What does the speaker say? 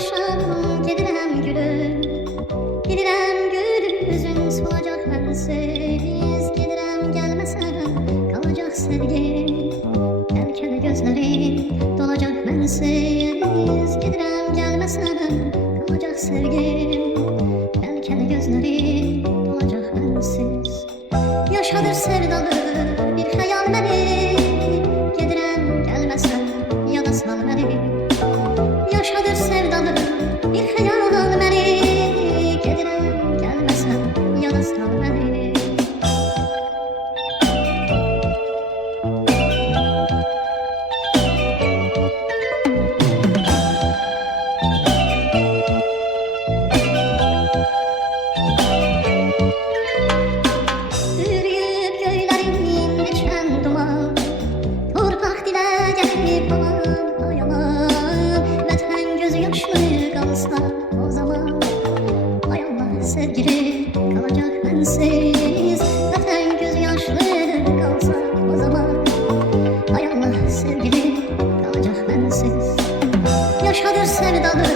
axşam gedirəm gülüm, bilirəm gül üzün solacaq mənsiz. Gedirəm gəlməsən qalacaq sevgim, bəlkə də gözlərin dolacaq mənsiz. Gedirəm gəlməsən qalacaq sevgim, bəlkə də gözlərin dolacaq mənsiz. Yaşadır sevdalı bir xəyal məni, gedirəm gəlməsən yada sal məni. Yaşadır sevdalı bir xəyal məni, gedirəm gəlməsən yada sal məni. Ürüyüb göylərin neçən duman, torpaq dilə gəlib aman ay aman. Vətən gözü yaşlı qalsa o zaman, ay Allah sevgili qalacaq mənsiz. Vətən gözü yaşlı qalsa o zaman, ay Allah sevgili qalacaq mənsiz. Yaşadır sevdalı